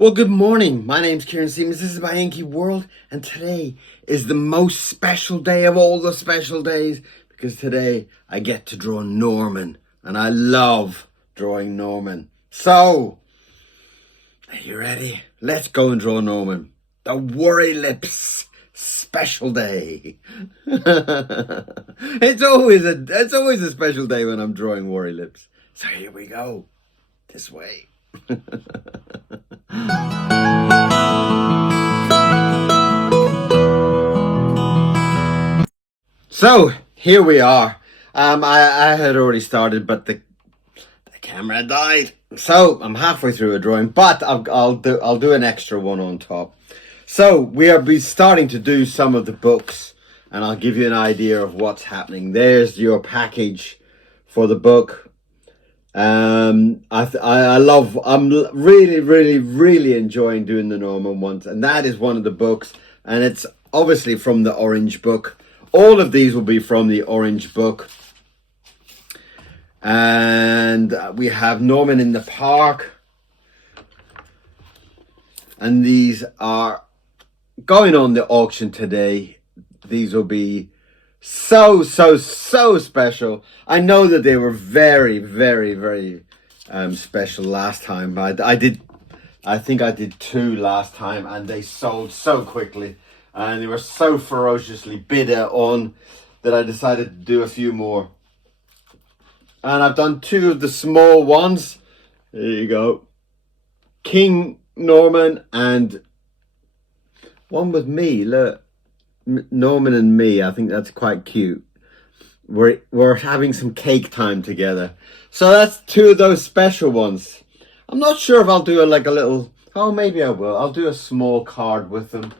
Well, good morning. My name's KIERON SEAMONS. This is my Inky world, and today is the most special day of all the special days because today I get to draw Norman, and I love drawing Norman. So, are you ready? Let's go and draw Norman. The Worry Lips special day. It's always a special day when I'm drawing Worry Lips. So here we go. This way. So here we are. I had already started, but the camera died. So I'm halfway through a drawing, but I'll do an extra one on top. So we are starting to do some of the books, and I'll give you an idea of what's happening. There's your package for the book. I'm really enjoying doing the Norman ones, and that is one of the books, and it's obviously from the orange book. All of these will be from the orange book. And we have Norman in the park, and these are going on the auction today. These will be so special. I know that they were very special last time. I think I did 2 last time, and they sold so quickly, and they were so ferociously bid on that I decided to do a few more. And I've done 2 of the small ones. There you go. King Norman and one with me. Look, Norman and me. I think that's quite cute. We're having some cake time together. So that's 2 of those special ones. I'm not sure if I'll do a little. Oh, maybe I will. I'll do a small card with them.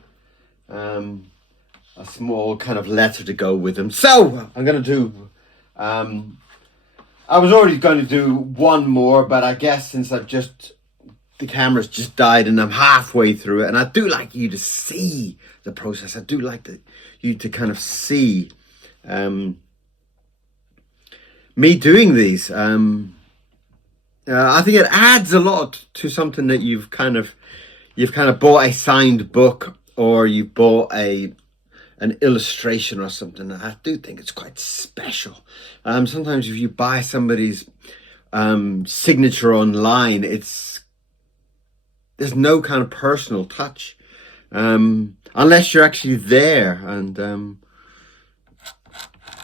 A small kind of letter to go with them. So I'm gonna do. I was already going to do one more, but I guess since the camera's just died and I'm halfway through it, and I do like you to see the process. I do like you to kind of see me doing these. I think it adds a lot to something that you've kind of bought a signed book, or you bought an illustration or something. I do think it's quite special. Sometimes if you buy somebody's signature online, there's no kind of personal touch, unless you're actually there. And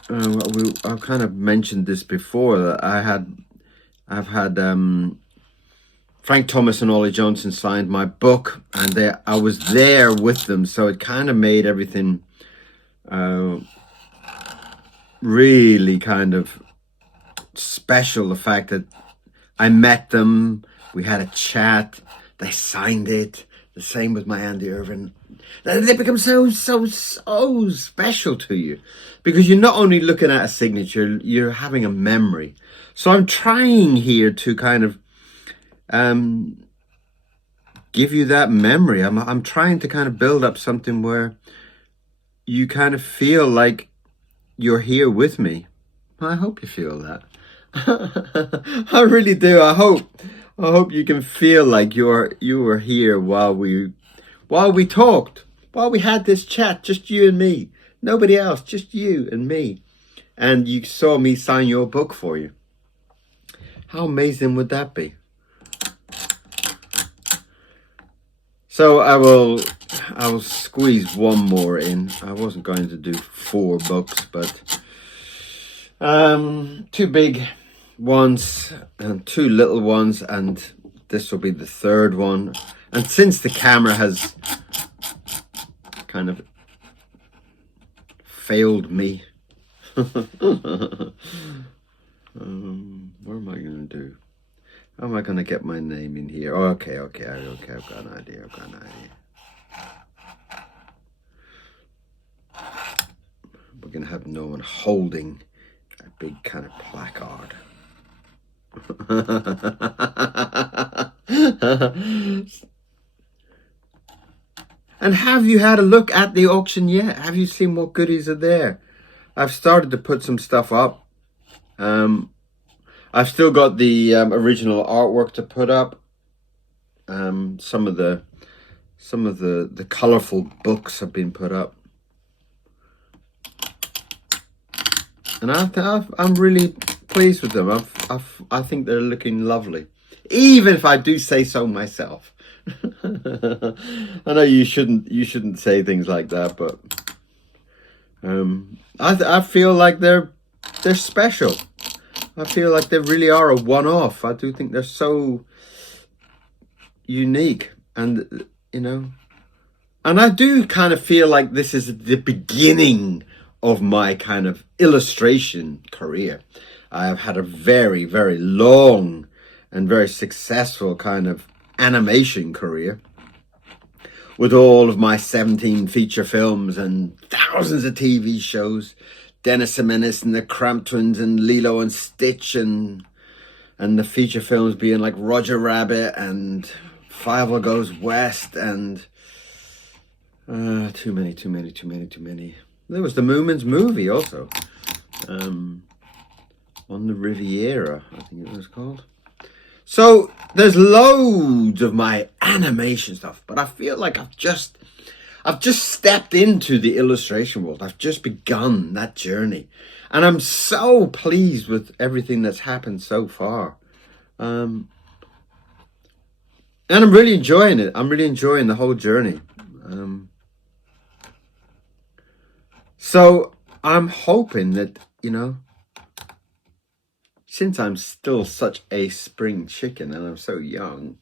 I've kind of mentioned this before, that I've had Frank Thomas and Ollie Johnson signed my book, and I was there with them, so it kind of made everything really kind of special. The fact that I met them, we had a chat, they signed it. The same with my Andy Irvin. They become so special to you, because you're not only looking at a signature, you're having a memory. So I'm trying here to kind of give you that memory. I'm trying to kind of build up something where you kind of feel like you're here with me. I hope you feel that. I really do. I hope you can feel like you were here while we talked, while we had this chat, just you and me, nobody else, just you and me, and you saw me sign your book for you. How amazing would that be? So I will squeeze one more in. I wasn't going to do 4 books, but 2 big ones and 2 little ones, and this will be the 3rd one. And since the camera has kind of failed me, what am I going to do? How am I going to get my name in here? Oh, okay, I've got an idea. We're going to have no one holding a big kind of placard. And have you had a look at the auction yet? Have you seen what goodies are there? I've started to put some stuff up. I've still got the original artwork to put up. some of the colorful books have been put up, and I'm really pleased with them. I think they're looking lovely, even if I do say so myself. I know you shouldn't say things like that, but I feel like they're special. I feel like they really are a one-off. I do think they're so unique, and and I do kind of feel like this is the beginning of my kind of illustration career. I have had a very, very long and very successful kind of animation career with all of my 17 feature films and thousands of TV shows, Dennis the Menace and the Cramp Twins and Lilo and Stitch, and the feature films being like Roger Rabbit and Fievel Goes West, and too many. There was the Moomins movie also, on the Riviera, I think it was called. So there's loads of my animation stuff, but I feel like I've just stepped into the illustration world. I've just begun that journey, and I'm so pleased with everything that's happened so far. And I'm really enjoying it. I'm really enjoying the whole journey. So I'm hoping that, since I'm still such a spring chicken and I'm so young,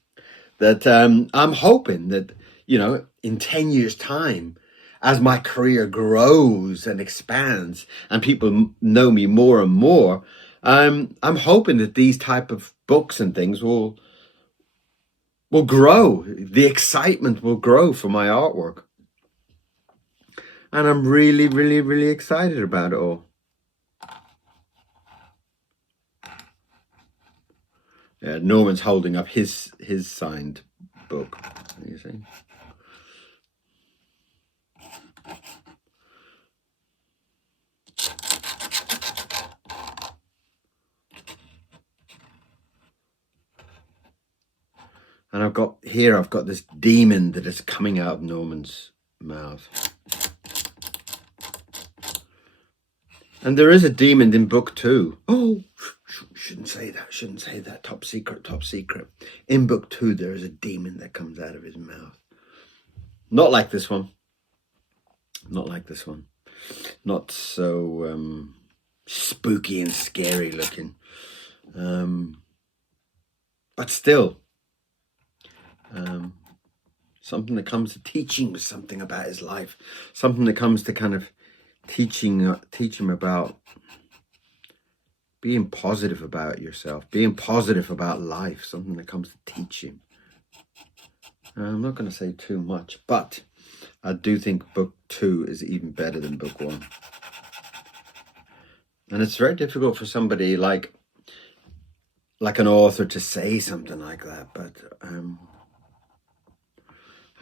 that I'm hoping that, in 10 years' time, as my career grows and expands and people know me more and more, I'm hoping that these type of books and things will grow. The excitement will grow for my artwork. And I'm really, really, really excited about it all. Yeah, Norman's holding up his signed book. You see? And I've got this demon that is coming out of Norman's mouth. And there is a demon in book 2. Oh, shouldn't say that. Top secret. In book 2, there is a demon that comes out of his mouth. Not like this one. Not so spooky and scary looking. But still, something that comes to teaching me something about his life. Something that comes to kind of teach him about being positive about yourself, being positive about life, something that comes to teach him. I'm not going to say too much, but I do think book 2 is even better than book 1. And it's very difficult for somebody like an author to say something like that, but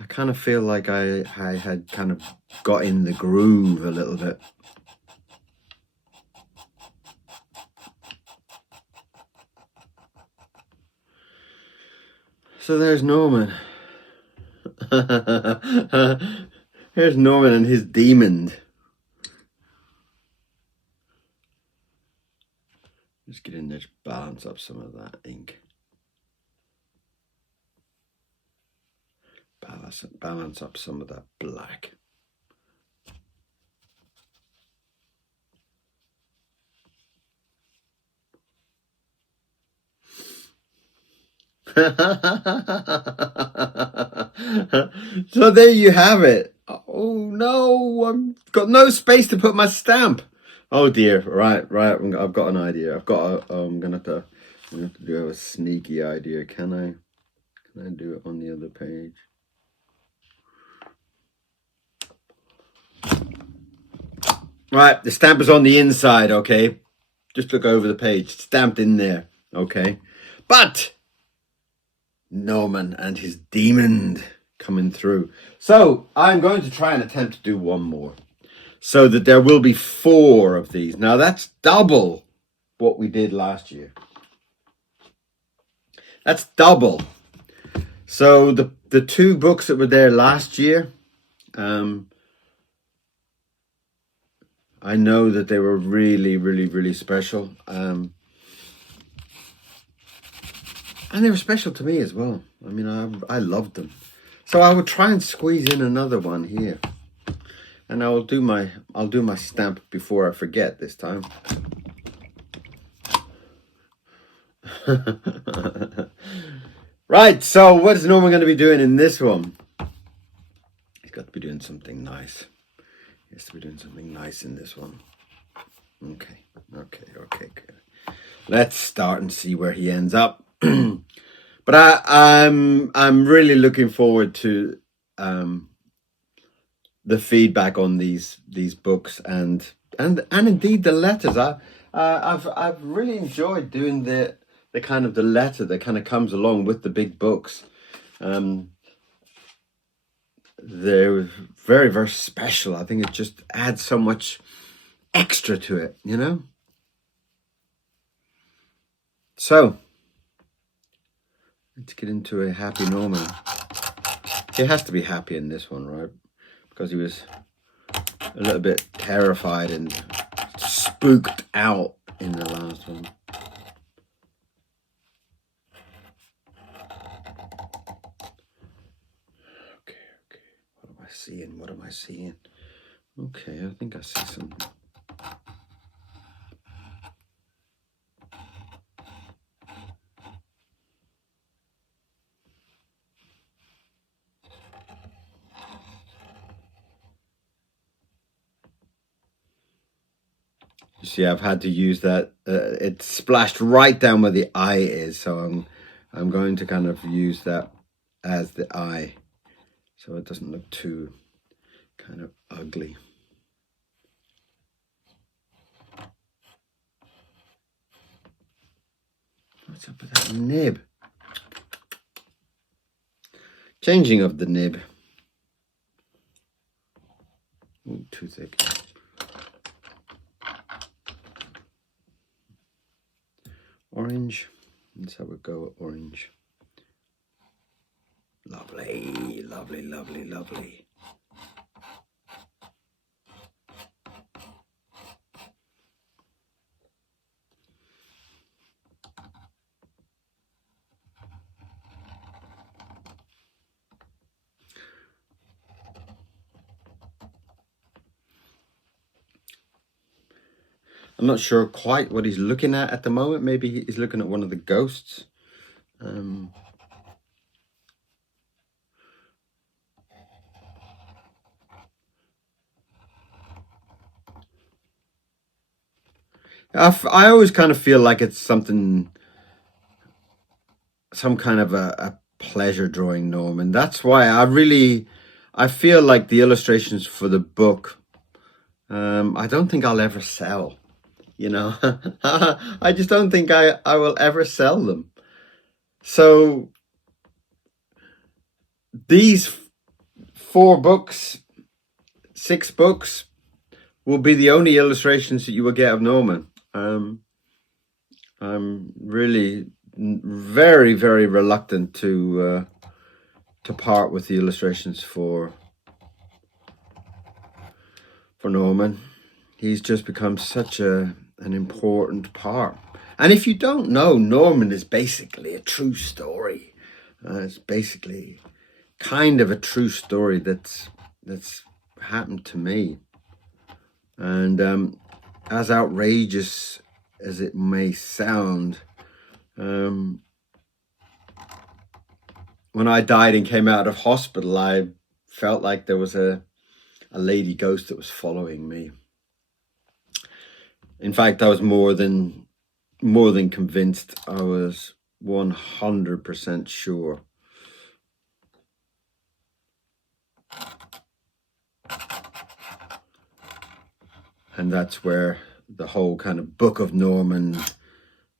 I kind of feel like I had kind of got in the groove a little bit. So there's Norman. Here's Norman and his demon. Just get in there to balance up some of that ink. Balance up some of that black. So there you have it. Oh no, I've got no space to put my stamp. Oh dear. Right. I've got an idea. I'm gonna have to do a sneaky idea. Can I do it on the other page? Right, the stamp is on the inside, okay? Just look over the page. It's stamped in there, okay? But Norman and his demon coming through. So I'm going to try and attempt to do one more, so that there will be 4 of these. Now that's double what we did last year. That's double. So the two books that were there last year, I know that they were really, really, really special. And they were special to me as well. I mean, I loved them. So I would try and squeeze in another one here. And I'll do my stamp before I forget this time. Right, so what is Norman going to be doing in this one? He's got to be doing something nice. He has to be doing something nice in this one. Okay, good. Let's start and see where he ends up. But I'm really looking forward to the feedback on these books and indeed the letters. I've really enjoyed doing the kind of the letter that kind of comes along with the big books. They're very, very special. I think it just adds so much extra to it, you know? So, let's get into a happy Norman. He has to be happy in this one, right? Because he was a little bit terrified and spooked out in the last one. Okay. What am I seeing? Okay, I think I see something. You see, I've had to use that. It splashed right down where the eye is, so I'm going to kind of use that as the eye, so it doesn't look too kind of ugly. What's up with that nib? Changing of the nib. Ooh, too thick. Orange. Let's have a go at orange. Lovely, lovely, lovely, lovely. I'm not sure quite what he's looking at the moment. Maybe he's looking at one of the ghosts. I always kind of feel like it's some kind of a pleasure drawing, Norman. That's why I feel like the illustrations for the book, I don't think I'll ever sell, you know. I just don't think I will ever sell them. So these 6 books will be the only illustrations that you will get of Norman. I'm really very, very reluctant to part with the illustrations for Norman. He's just become such an important part. And if you don't know, Norman is basically a true story. It's basically kind of a true story that's happened to me. And as outrageous as it may sound, when I died and came out of hospital, I felt like there was a lady ghost that was following me. In fact, I was more than convinced. I was 100% sure. And that's where the whole kind of Book of Norman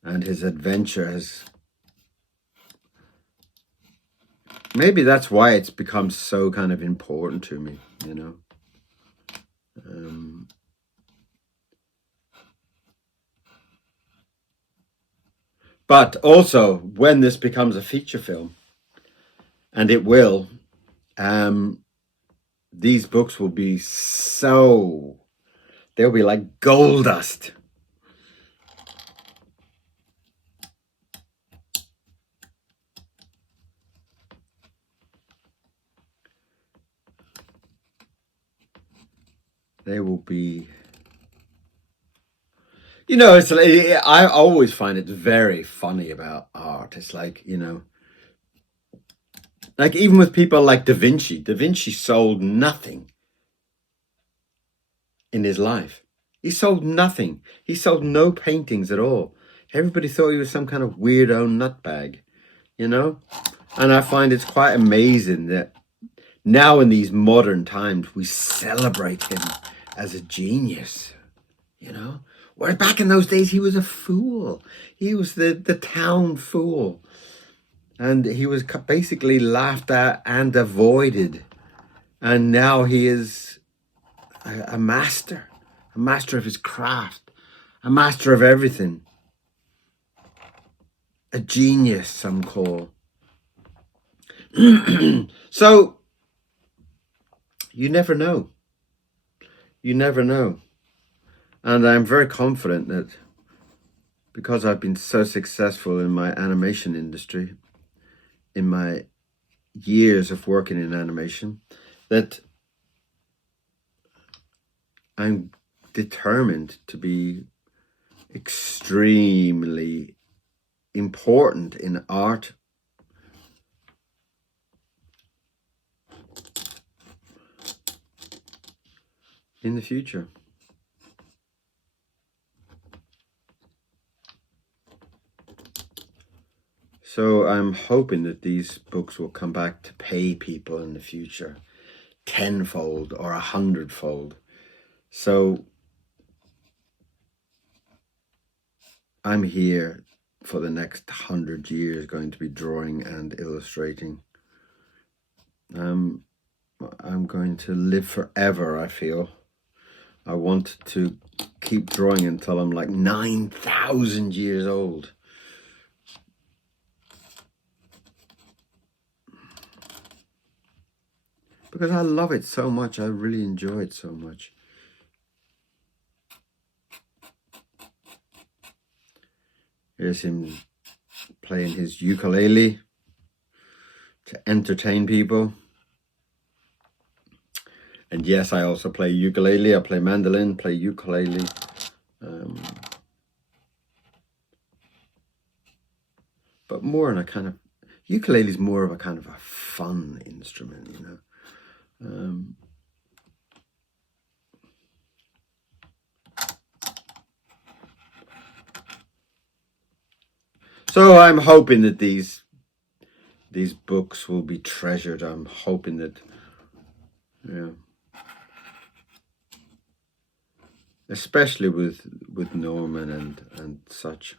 and his adventure has... Maybe that's why it's become so kind of important to me, you know. But also, when this becomes a feature film, And it will. These books will be they'll be like gold dust. They will be, you know, it's like, I always find it very funny about art. It's like, you know, like even with people like Da Vinci sold nothing in his life. He sold nothing. He sold no paintings at all. Everybody thought he was some kind of weirdo nutbag, you know? And I find it's quite amazing that now in these modern times, we celebrate him as a genius, you know? Whereas back in those days, he was a fool. He was the town fool. And he was basically laughed at and avoided. And now he is a master of his craft, a master of everything. A genius, some call. So, you never know. You never know. And I'm very confident that because I've been so successful in my animation industry, in my years of working in animation, that I'm determined to be extremely important in art. In the future. So I'm hoping that these books will come back to pay people in the future, tenfold or 100-fold. So I'm here for the next 100 years going to be drawing and illustrating. I'm going to live forever, I feel. I want to keep drawing until I'm like 9,000 years old. Because I love it so much. I really enjoy it so much. Here's him playing his ukulele to entertain people. And yes, I also play ukulele. I play mandolin, play ukulele. But more in a kind of, ukulele is more of a kind of a fun instrument, you know. So I'm hoping that these books will be treasured. I'm hoping that, especially with Norman and such.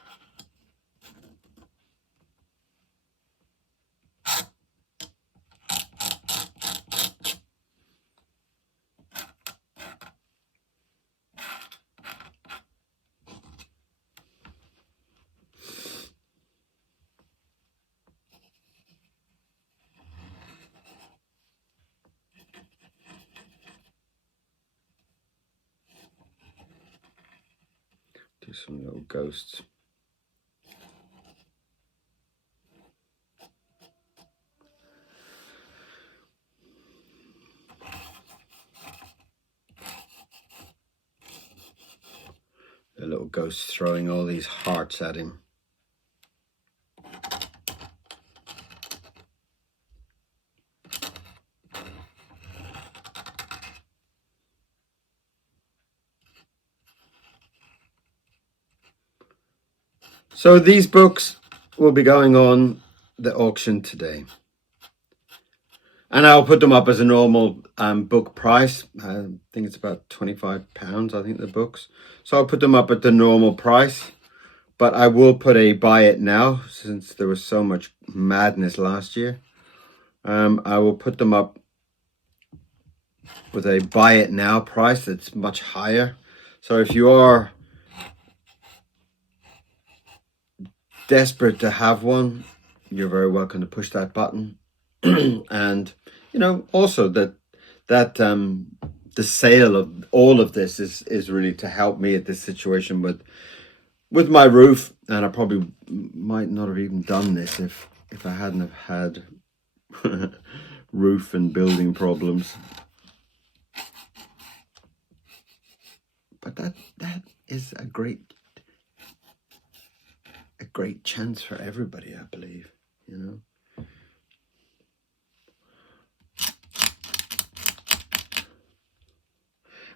Do some little ghosts. A little ghost throwing all these hearts at him. So these books will be going on the auction today. And I'll put them up as a normal book price. I think it's about £25, I think, the books. So I'll put them up at the normal price. But I will put a buy it now, since there was so much madness last year. I will put them up with a buy it now price that's much higher. So if you are desperate to have one, you're very welcome to push that button. And you know, also that the sale of all of this is really to help me at this situation with my roof. And I probably might not have even done this if I hadn't have had roof and building problems. But that is a great chance for everybody, I believe, you know.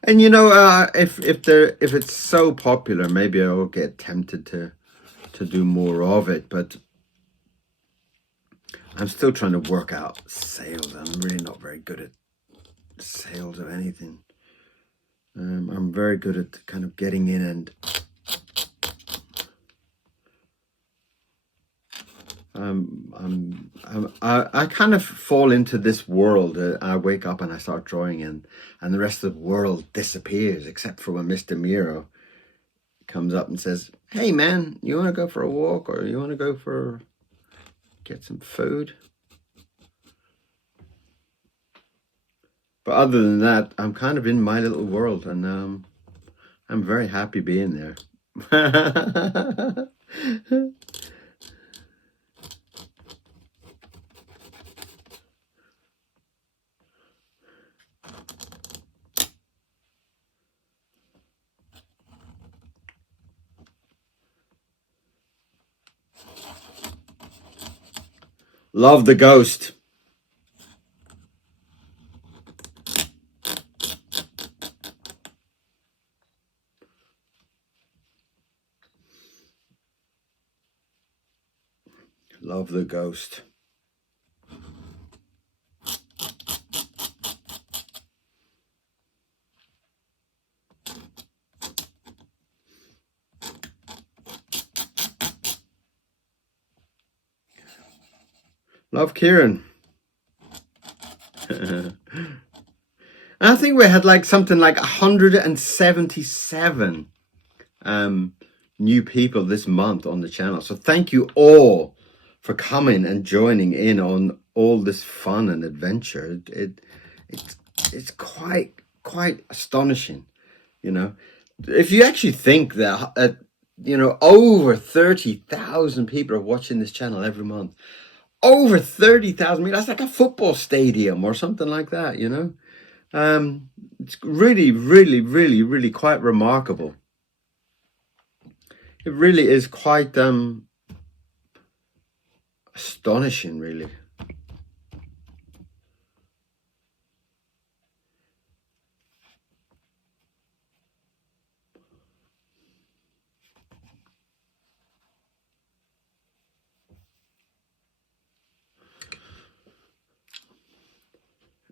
And you know, if it's so popular, maybe I'll get tempted to do more of it. But I'm still trying to work out sales. I'm really not very good at sales of anything. I'm very good at kind of getting in and I kind of fall into this world. I wake up and I start drawing, and the rest of the world disappears, except for when Mr. Miro comes up and says, "Hey man, you want to go for a walk, or you want to go for get some food?" But other than that, I'm kind of in my little world, and I'm very happy being there. Love the ghost. Love the ghost. Love Kieran. And I think we had like something like 177 new people this month on the channel. So thank you all for coming and joining in on all this fun and adventure. It's quite astonishing, you know. If you actually think that you know, over 30,000 people are watching this channel every month. Over 30,000. I mean, that's like a football stadium or something like that, you know. It's really quite remarkable. It really is quite astonishing, really.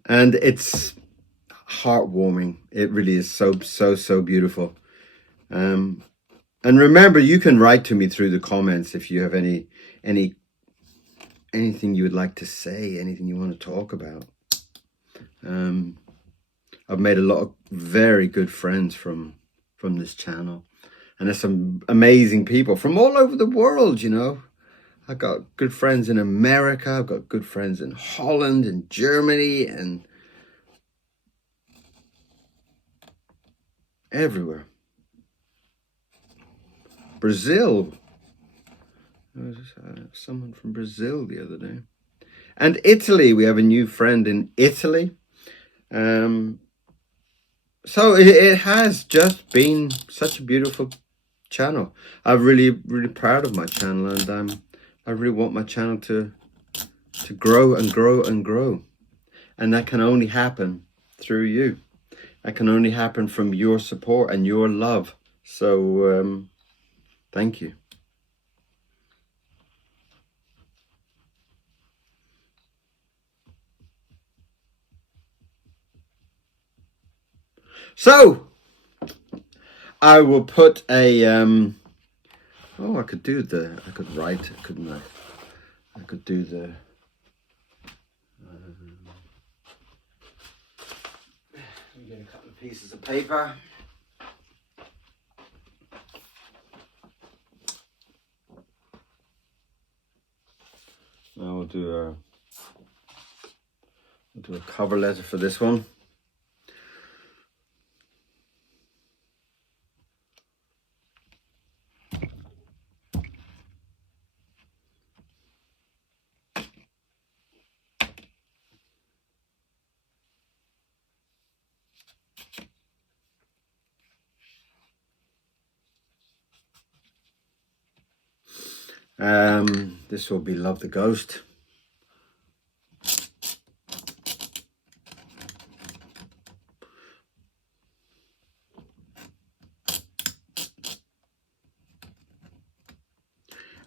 And it's heartwarming. It really is so beautiful. And remember, you can write to me through the comments if you have anything you would like to say, anything you want to talk about. I've made a lot of very good friends from this channel, and there's some amazing people from all over the world, you know. I've got good friends in America, I've got good friends in Holland and Germany and everywhere. Brazil. There was someone from Brazil the other day. And Italy, we have a new friend in Italy. So it has just been such a beautiful channel. I'm really proud of my channel, and I really want my channel to grow and grow and grow. And that can only happen through you. That can only happen from your support and your love. So thank you. So I will put a oh, I could write, couldn't I? I could do the let me get a couple of pieces of paper. I will do do a cover letter for this one. This will be Love the Ghost.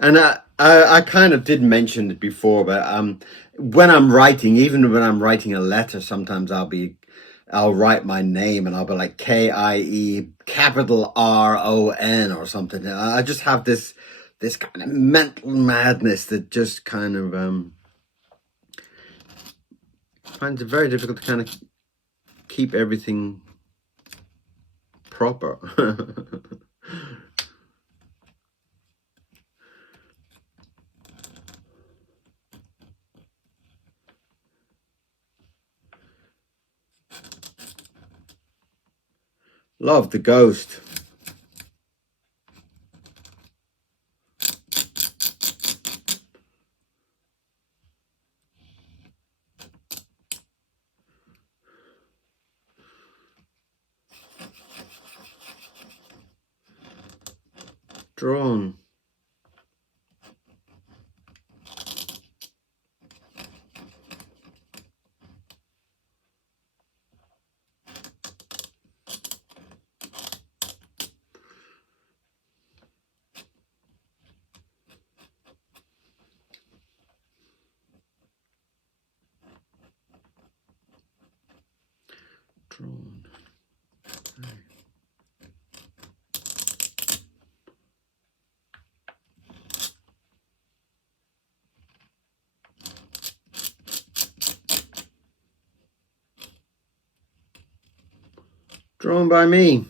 And I kind of did mention it before, but when I'm writing, even when I'm writing a letter, sometimes I'll write my name and I'll be like KIE capital RON or something. I just have this kind of mental madness that just kind of finds it very difficult to kind of keep everything proper. Love the Ghost. Drawn. Drawn. Drawn by me.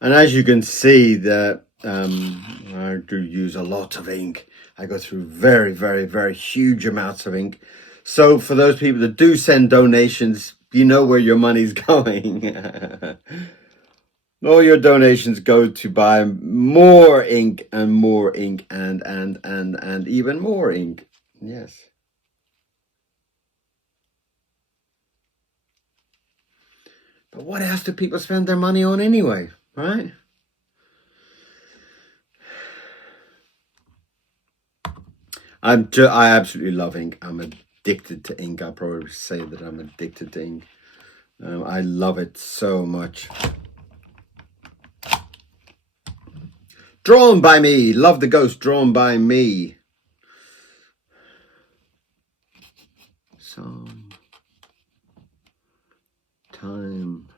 And as you can see that I do use a lot of ink. I go through very, very, very huge amounts of ink. So for those people that do send donations, you know where your money's going. All your donations go to buy more ink and more ink and even more ink. Yes. But what else do people spend their money on anyway, right? I absolutely love ink. I'm addicted to ink. I'll probably say that I'm addicted to ink. I love it so much. Drawn by me. Love the Ghost. Drawn by me. Some time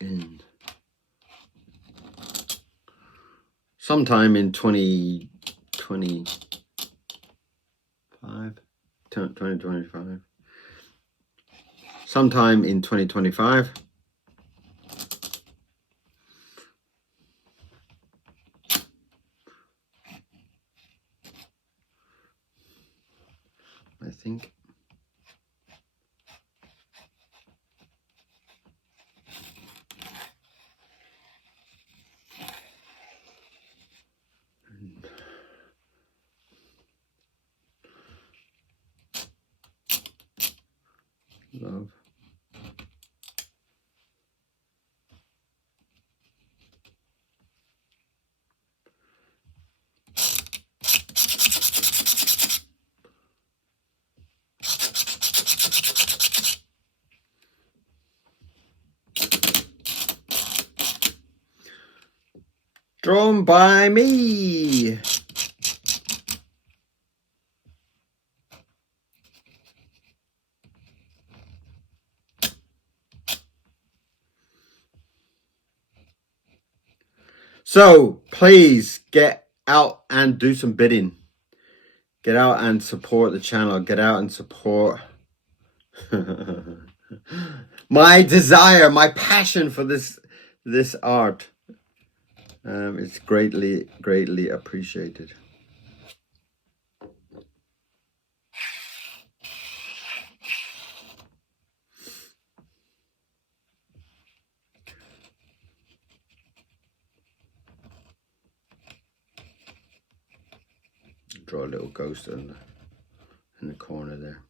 in. Sometime in 2025. Sometime in 2025. I think. Love. Drawn by me. So please get out and do some bidding. Get out and support the channel. Get out and support My desire, my passion for this art is greatly appreciated. Draw a little ghost in the corner there,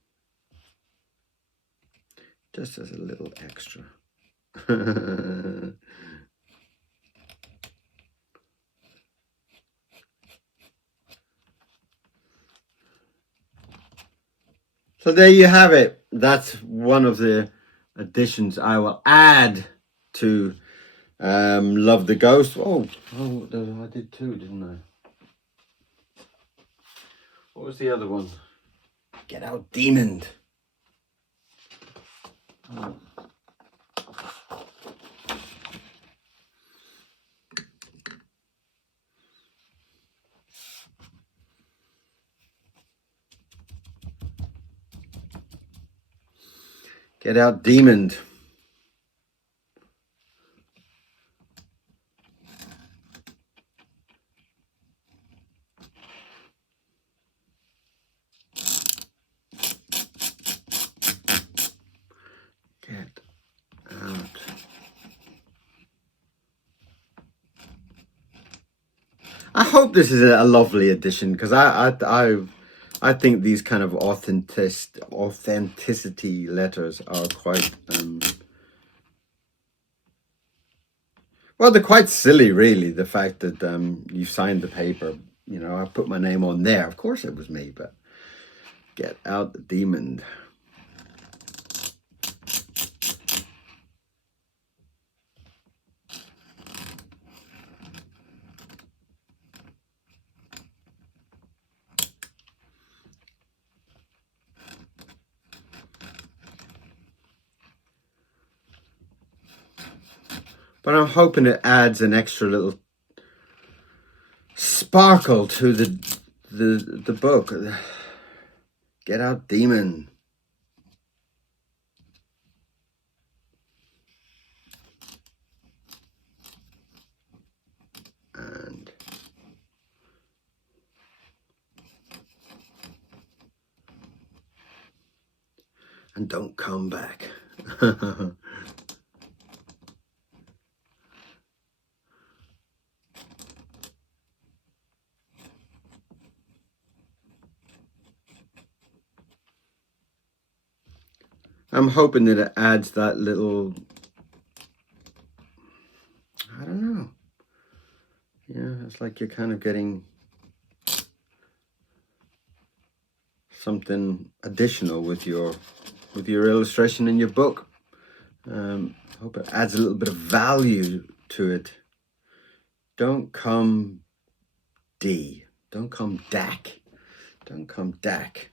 just as a little extra. So there you have it. That's one of the additions I will add to Love the Ghost. Oh, I did two, didn't I? What was the other one? Get Out Demon. Oh. Get Out Demon. Get out. I hope this is a lovely addition, because I think these kind of authenticity letters are quite well, they're quite silly, really. The fact that you signed the paper, you know, I put my name on there. Of course it was me, but get out the demon. But I'm hoping it adds an extra little sparkle to the book. Get Out Demon. And don't come back. I'm hoping that it adds that little, I don't know. Yeah, it's like you're kind of getting something additional with your illustration in your book. Hope it adds a little bit of value to it. Don't come D. Don't come Dak. Don't come Dak.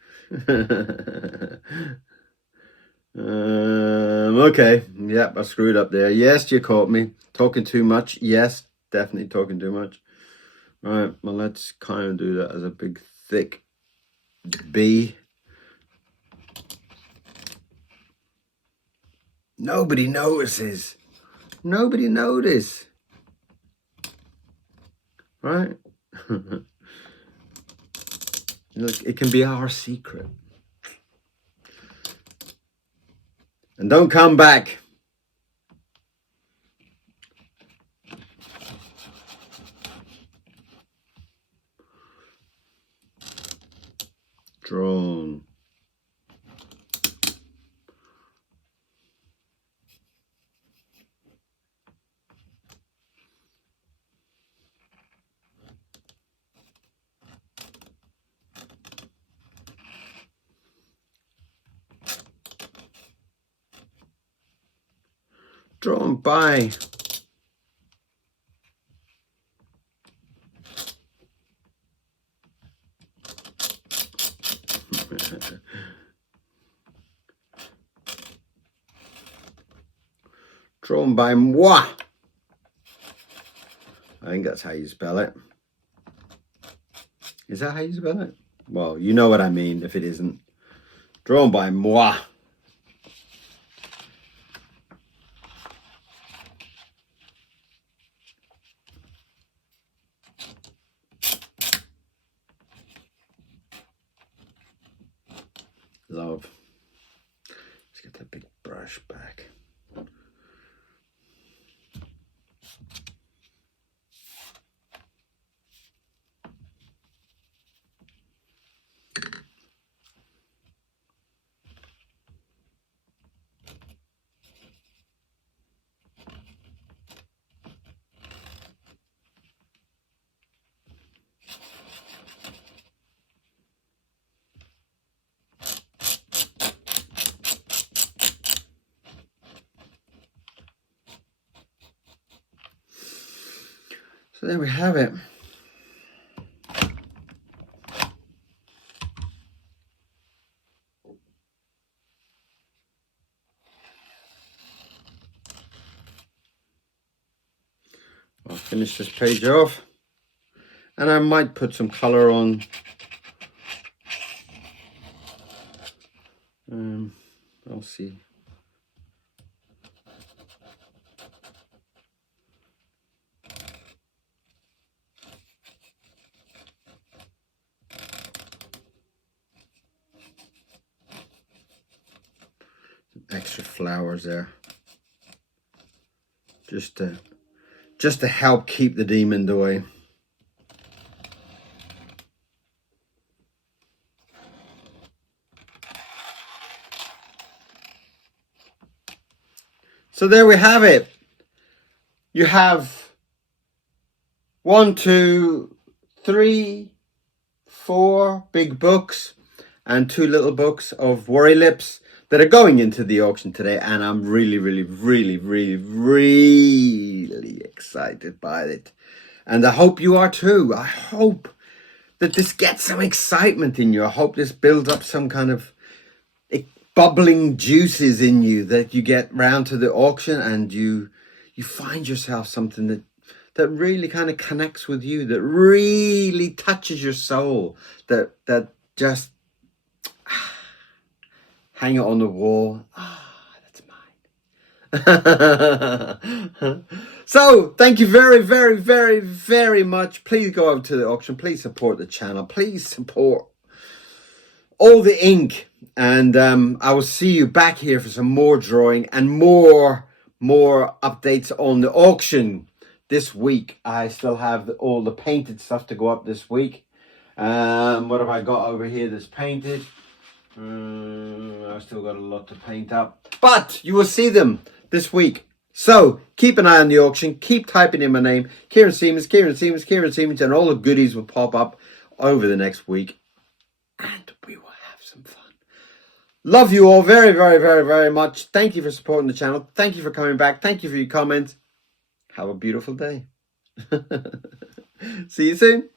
Okay. Yep, I screwed up there. Yes, you caught me. Talking too much. Yes, definitely talking too much. Right, well, let's kind of do that as a big, thick B. Nobody notices. Nobody notice. Right? Look, it can be our secret. And don't come back. Drawn. Drawn by. Drawn by moi. I think that's how you spell it. Is that how you spell it? Well, you know what I mean if it isn't. Drawn by moi. Love. Let's get that big brush back. So there we have it. I'll finish this page off, and I might put some color on. I'll see. Some extra flowers there, just to help keep the demon away. So there we have it. You have 1, 2, 3, 4 big books and 2 little books of Worry Lips that are going into the auction today, and I'm really excited by it, and I hope you are too. I hope that this gets some excitement in you. I hope this builds up some kind of bubbling juices in you, that you get round to the auction and you find yourself something that really kind of connects with you, that really touches your soul, that just hang it on the wall. That's mine. So thank you very much. Please go over to the auction. Please support the channel. Please support all the ink. And I will see you back here for some more drawing and more updates on the auction this week. I still have all the painted stuff to go up this week. What have I got over here that's painted? I've still got a lot to paint up, but you will see them this week. So keep an eye on the auction. Keep typing in my name, KIERON Seamons, KIERON Seamons, KIERON Seamons, and all the goodies will pop up over the next week, and we will have some fun. Love you all very much. Thank you for supporting the channel. Thank you for coming back. Thank you for your comments. Have a beautiful day. See you soon.